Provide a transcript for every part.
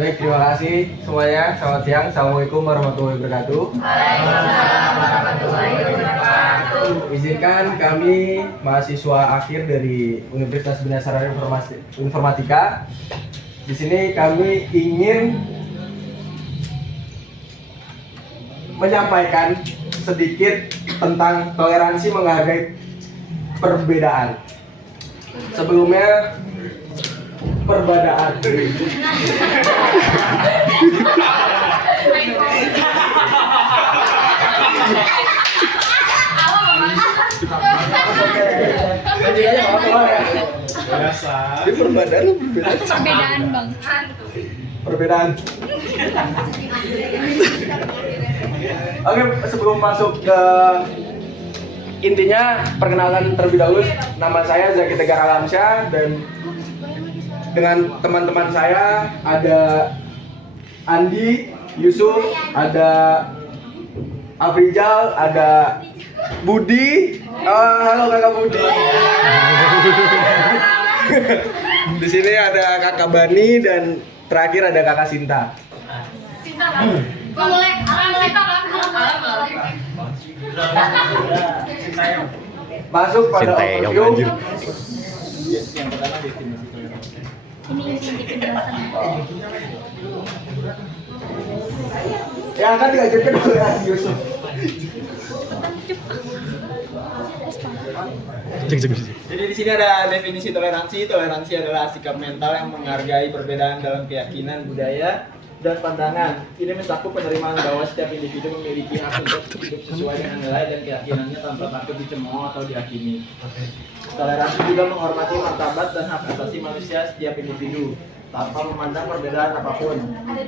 Baik, terima kasih semuanya. Selamat siang. Assalamualaikum warahmatullahi wabarakatuh. Waalaikumsalam warahmatullahi wabarakatuh. Izinkan kami mahasiswa akhir dari Universitas Bina Sarana Informatika. Di sini kami ingin menyampaikan sedikit tentang toleransi menghargai perbedaan. Sebelumnya perbedaan. Biasa. Ini perbedaan perbedaan. Perbedaan bang. Perbedaan. Oke, sebelum masuk ke intinya, perkenalkan terlebih dahulu, nama saya Zaki Tegar Alamsyah dan dengan teman-teman saya ada Andi, Yusuf, ada Afrizal, ada Budi. Halo kakak Budi. Di sini ada kakak Bani dan terakhir ada kakak Sinta. Masuk pada overview. Yang pertama definisi toleransi. Ini inti penjelasan. Yang akan diajarkan oleh Andi Yusuf. Jadi di sini ada definisi toleransi. Toleransi adalah sikap mental yang menghargai perbedaan dalam keyakinan, budaya, dan pandangan. Ini mencakup penerimaan bahwa setiap individu memiliki hak untuk hidup sesuai dengan nilai dan keyakinannya tanpa takut dicemooh atau dihakimi. Toleransi juga menghormati martabat dan hak asasi manusia setiap individu tanpa memandang perbedaan apapun.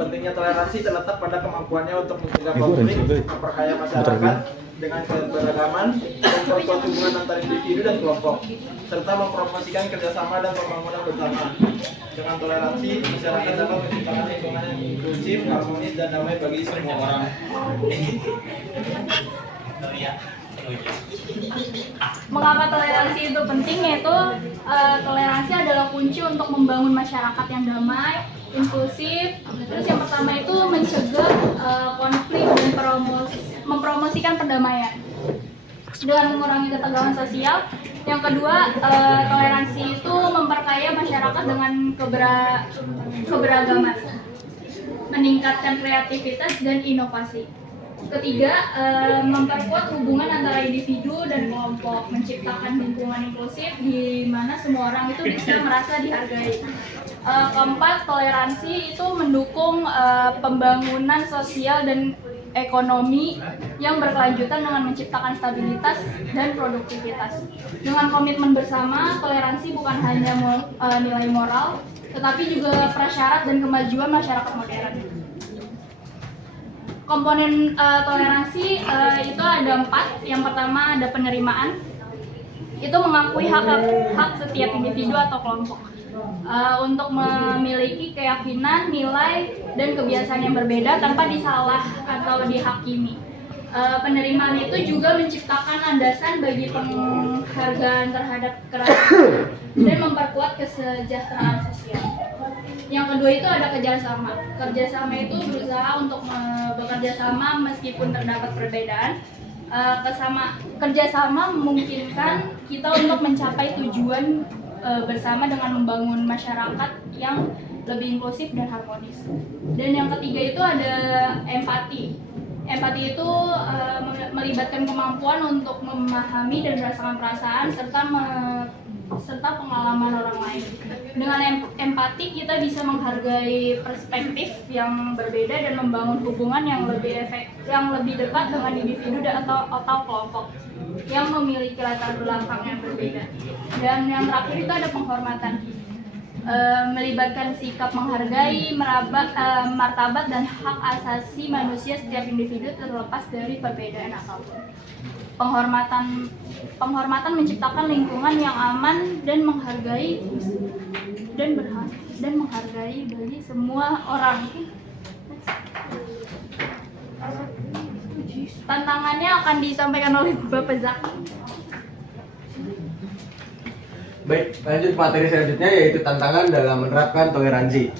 Pentingnya toleransi terletak pada kemampuannya untuk mencegah konflik, memperkaya masyarakat dengan keberagaman, memperkuat hubungan antar individu dan kelompok, serta mempromosikan kerjasama dan pembangunan bersama. Dengan toleransi, masyarakat dapat menciptakan lingkungan yang inklusif, harmonis, dan damai bagi semua orang. Mengapa toleransi itu penting? Yaitu toleransi adalah kunci untuk membangun masyarakat yang damai, inklusif. Terus yang pertama itu mencegah konflik dan mempromosikan perdamaian dengan mengurangi ketegangan sosial. Yang kedua, toleransi itu memperkaya masyarakat dengan keberagaman, meningkatkan kreativitas dan inovasi. Ketiga, memperkuat hubungan antara individu dan kelompok, menciptakan lingkungan inklusif di mana semua orang itu bisa merasa dihargai. Keempat, toleransi itu mendukung pembangunan sosial dan ekonomi yang berkelanjutan dengan menciptakan stabilitas dan produktivitas. Dengan komitmen bersama, toleransi bukan hanya nilai moral, tetapi juga prasyarat dan kemajuan masyarakat modern. Komponen toleransi itu ada 4. Yang pertama ada penerimaan. Itu mengakui hak setiap individu atau kelompok untuk memiliki keyakinan, nilai, dan kebiasaan yang berbeda tanpa disalah atau dihakimi. Penerimaan itu juga menciptakan landasan bagi penghargaan terhadap keragaman dan memperkuat kesejahteraan sosial. Yang kedua itu ada kerjasama. Kerjasama itu berusaha untuk bekerja sama meskipun terdapat perbedaan. Kerjasama memungkinkan kita untuk mencapai tujuan bersama dengan membangun masyarakat yang lebih inklusif dan harmonis. Dan yang ketiga itu ada empati. Empati itu melibatkan kemampuan untuk memahami dan merasakan perasaan serta pengalaman orang lain. Dengan empati kita bisa menghargai perspektif yang berbeda dan membangun hubungan yang lebih dekat dengan individu atau kelompok yang memiliki latar belakang yang berbeda. Dan yang terakhir itu ada penghormatan. Melibatkan sikap menghargai, martabat dan hak asasi manusia setiap individu terlepas dari perbedaan apapun. Penghormatan menciptakan lingkungan yang aman dan menghargai bagi semua orang. Tantangannya akan disampaikan oleh Bapak Zaki. Baik, lanjut materi selanjutnya yaitu tantangan dalam menerapkan toleransi.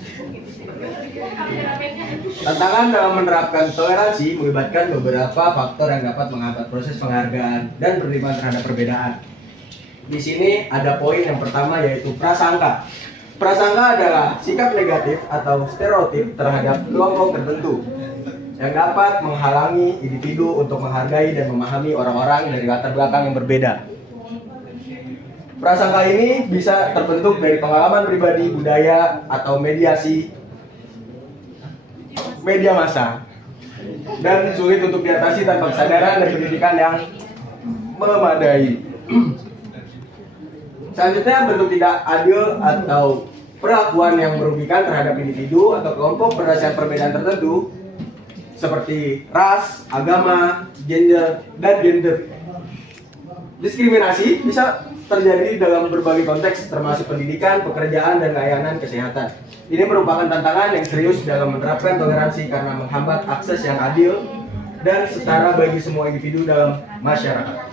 Tantangan dalam menerapkan toleransi melibatkan beberapa faktor yang dapat menghambat proses penghargaan dan penerimaan terhadap perbedaan. Di sini ada poin yang pertama yaitu prasangka. Prasangka adalah sikap negatif atau stereotip terhadap kelompok tertentu yang dapat menghalangi individu untuk menghargai dan memahami orang-orang dari latar belakang yang berbeda. Prasangka ini bisa terbentuk dari pengalaman pribadi, budaya, atau media massa, dan sulit untuk diatasi tanpa kesadaran dan pendidikan yang memadai. Selanjutnya, bentuk tidak adil atau perlakuan yang merugikan terhadap individu atau kelompok berdasarkan perbedaan tertentu seperti ras, agama, gender, dan gender. Diskriminasi bisa terjadi dalam berbagai konteks termasuk pendidikan, pekerjaan, dan layanan kesehatan. Ini merupakan tantangan yang serius dalam menerapkan toleransi karena menghambat akses yang adil dan setara bagi semua individu dalam masyarakat.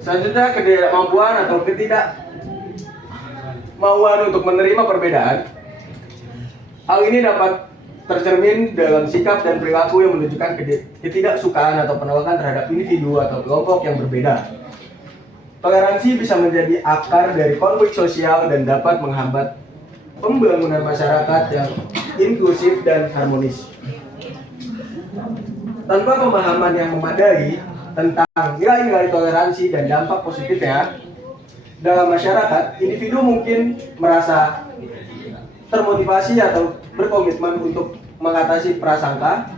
Selanjutnya, ketidakmampuan atau ketidakmauan untuk menerima perbedaan. Hal ini dapat tercermin dalam sikap dan perilaku yang menunjukkan ketidaksukaan atau penolakan terhadap individu atau kelompok yang berbeda. Toleransi bisa menjadi akar dari konflik sosial dan dapat menghambat pembangunan masyarakat yang inklusif dan harmonis. Tanpa pemahaman yang memadai tentang nilai-nilai toleransi dan dampak positifnya dalam masyarakat, individu mungkin merasa termotivasi atau berkomitmen untuk mengatasi prasangka,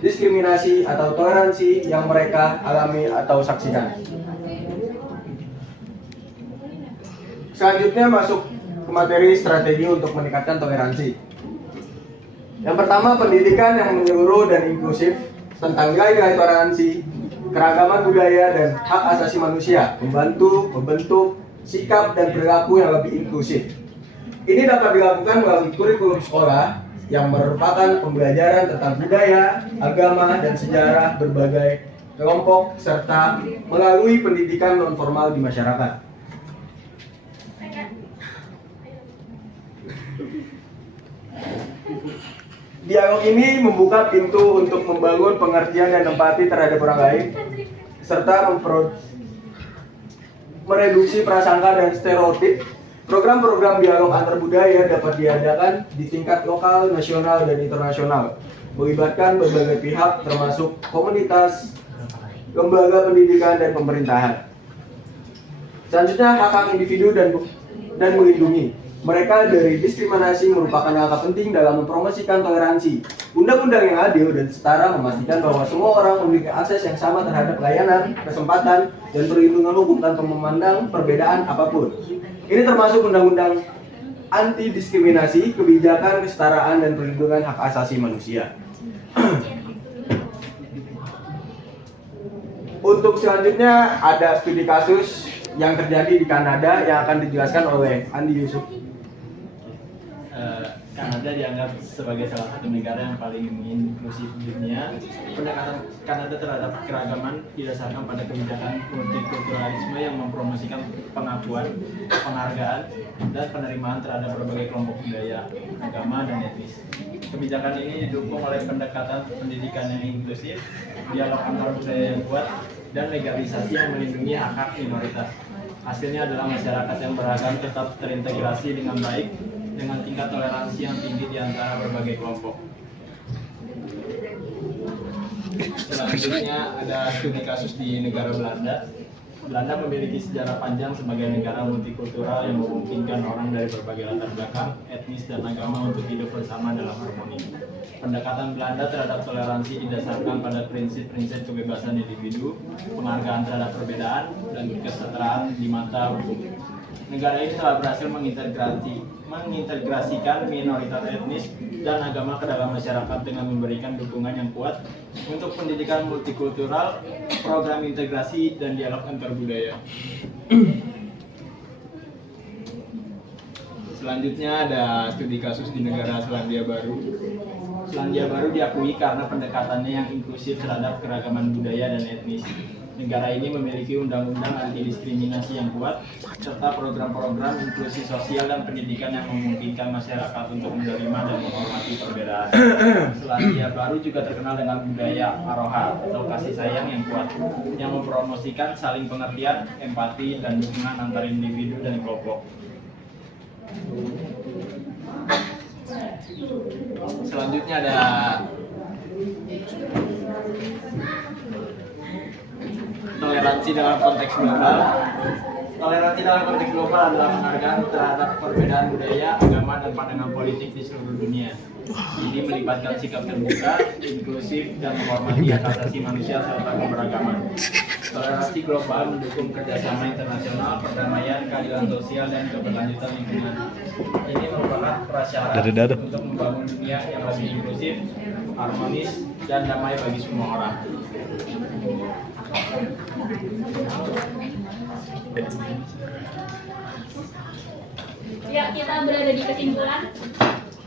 diskriminasi, atau toleransi yang mereka alami atau saksikan. Selanjutnya masuk ke materi strategi untuk meningkatkan toleransi. Yang pertama, pendidikan yang menyeluruh dan inklusif tentang nilai-nilai toleransi, keragaman budaya, dan hak asasi manusia, membantu membentuk sikap dan perilaku yang lebih inklusif. Ini dapat dilakukan melalui kurikulum sekolah yang merupakan pembelajaran tentang budaya, agama, dan sejarah berbagai kelompok, serta melalui pendidikan non-formal di masyarakat. Dialog ini membuka pintu untuk membangun pengertian dan empati terhadap orang lain, serta mereduksi prasangka dan stereotip. Program-program dialog antar budaya dapat diadakan di tingkat lokal, nasional, dan internasional, melibatkan berbagai pihak termasuk komunitas, lembaga pendidikan, dan pemerintahan. Selanjutnya, hak-hak individu dan melindungi mereka dari diskriminasi merupakan langkah penting dalam mempromosikan toleransi. Undang-undang yang adil dan setara memastikan bahwa semua orang memiliki akses yang sama terhadap layanan, kesempatan, dan perlindungan hukum tanpa memandang perbedaan apapun. Ini termasuk undang-undang anti diskriminasi, kebijakan kesetaraan, dan perlindungan hak asasi manusia. Untuk selanjutnya ada studi kasus yang terjadi di Kanada yang akan dijelaskan oleh Andi Yusuf. Kanada dianggap sebagai salah satu negara yang paling inklusif di dunia. Pendekatan Kanada terhadap keragaman didasarkan pada kebijakan multikulturalisme yang mempromosikan pengakuan, penghargaan, dan penerimaan terhadap berbagai kelompok budaya, agama, dan etnis. Kebijakan ini didukung oleh pendekatan pendidikan yang inklusif, dialog antar budaya yang kuat, dan legalisasi yang melindungi hak-hak minoritas. Hasilnya adalah masyarakat yang beragam tetap terintegrasi dengan baik, dengan tingkat toleransi yang tinggi di antara berbagai kelompok. Selanjutnya ada studi kasus di negara Belanda. Belanda memiliki sejarah panjang sebagai negara multikultural yang memungkinkan orang dari berbagai latar belakang, etnis, dan agama untuk hidup bersama dalam harmoni. Pendekatan Belanda terhadap toleransi didasarkan pada prinsip-prinsip kebebasan individu, penghargaan terhadap perbedaan, dan kesetaraan di mata hukum. Negara ini telah berhasil mengintegrasikan minoritas etnis dan agama ke dalam masyarakat dengan memberikan dukungan yang kuat untuk pendidikan multikultural, program integrasi, dan dialog antar budaya. Selanjutnya ada studi kasus di negara Selandia Baru. Selandia Baru diakui karena pendekatannya yang inklusif terhadap keragaman budaya dan etnis. Negara ini memiliki undang-undang anti diskriminasi yang kuat, serta program-program inklusi sosial dan pendidikan yang memungkinkan masyarakat untuk menerima dan menghormati perbedaan. Selandia Baru juga terkenal dengan budaya aroha atau kasih sayang yang kuat, yang mempromosikan saling pengertian, empati, dan dukungan antar individu dan kelompok. Selanjutnya ada toleransi dalam konteks global. Toleransi dalam konteks global adalah penghargaan terhadap perbedaan budaya, agama, dan pandangan politik di seluruh dunia. Ini melibatkan sikap terbuka, inklusif, dan menghormati hak asasi manusia serta keberagaman. Toleransi global mendukung kerjasama internasional, perdamaian, keadilan sosial, dan keberlanjutan lingkungan. Ini merupakan prasyarat untuk membangun dunia yang lebih inklusif, harmonis, dan damai bagi semua orang. Ya, kita berada di kesimpulan.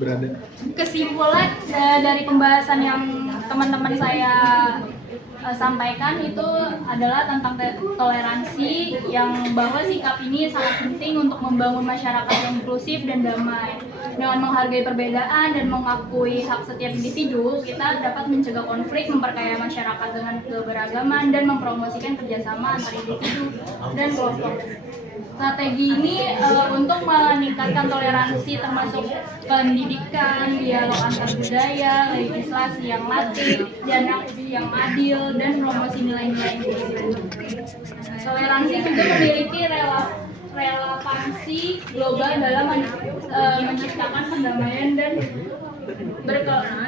Berada. Kesimpulan dari pembahasan yang teman-teman saya sampaikan itu adalah tentang toleransi, yang bahwa sikap ini sangat penting untuk membangun masyarakat yang inklusif dan damai. Dengan menghargai perbedaan dan mengakui hak setiap individu, kita dapat mencegah konflik, memperkaya masyarakat dengan keberagaman, dan mempromosikan kerjasama antar individu dan kelompok. Strategi ini untuk meningkatkan toleransi termasuk pendidikan, dialog antar budaya, legislasi yang latih, dan yang adil, dan promosi nilai-nilai inklusif. Toleransi juga memiliki relevansi global dalam menciptakan perdamaian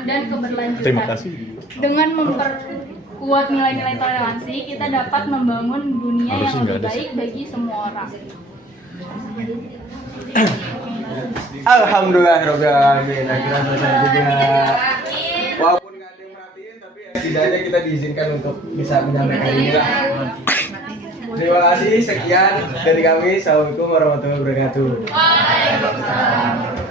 dan keberlanjutan. Terima kasih. Dengan memperkuat nilai-nilai toleransi, kita dapat membangun dunia yang lebih baik bagi semua orang. Alhamdulillahirabbil alamin. Akhirnya selesai juga. Walaupun nggak ada yang merhatiin, tapi ya setidaknya kita diizinkan untuk bisa menyampaikan ini lah. Terima kasih, sekian dari kami. Assalamualaikum warahmatullahi wabarakatuh. Waalaikumsalam.